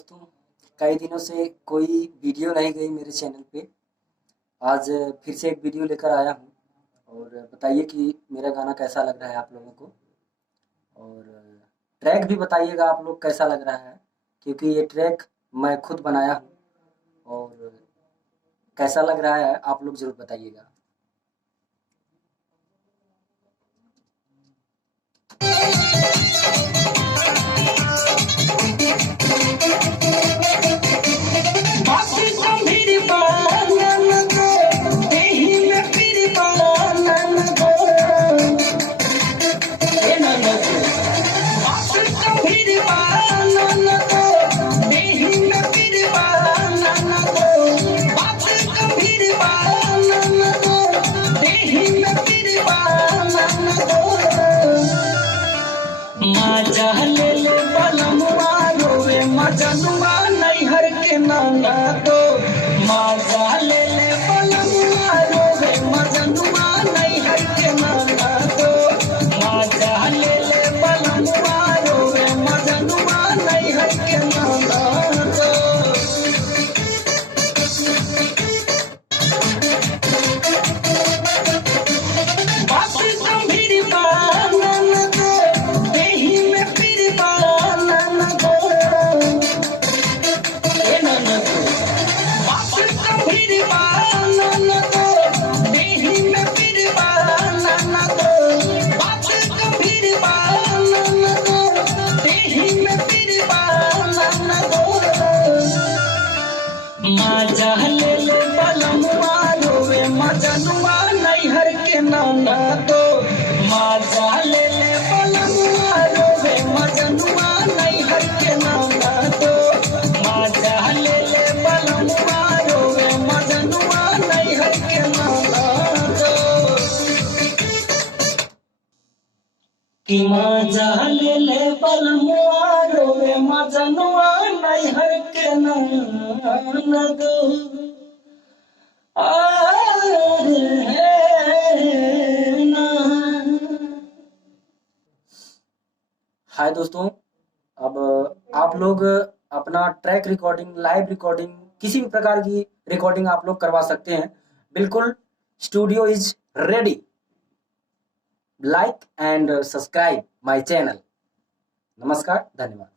दोस्तों, कई दिनों से कोई वीडियो नहीं गई मेरे चैनल पे। आज फिर से एक वीडियो लेकर आया हूँ और बताइए कि मेरा गाना कैसा लग रहा है आप लोगों को, और ट्रैक भी बताइएगा आप लोग कैसा लग रहा है, क्योंकि ये ट्रैक मैं खुद बनाया हूँ। और कैसा लग रहा है आप लोग ज़रूर बताइएगा। मजनुआ नैहर के नाना तो माजा ले ले बलमुआ रोवे मजनुआ नैहर के नाना तो माजा ले ले बलमुआ रोवे मजनुआ नैहर के नाना तो बात गंभीर बानन दो देही में पीर बानन दो माजा ले ले बलमुआ रोवे मजनुआ नैहर के नाना तो माजा ले ले बलमुआ रोवे मजनुआ नैहर के नाना तो माजा ले ले बलमुआ रोवे मजनुआ नैहर के नाना तो कि माजा ले ले बलमुआ रोवे मजनुआ नैहर के नाना तो हाय दोस्तों, अब आप लोग अपना ट्रैक रिकॉर्डिंग, लाइव रिकॉर्डिंग, किसी भी प्रकार की रिकॉर्डिंग आप लोग करवा सकते हैं। बिल्कुल, studio is ready. Like and subscribe my channel. नमस्कार, धन्यवाद।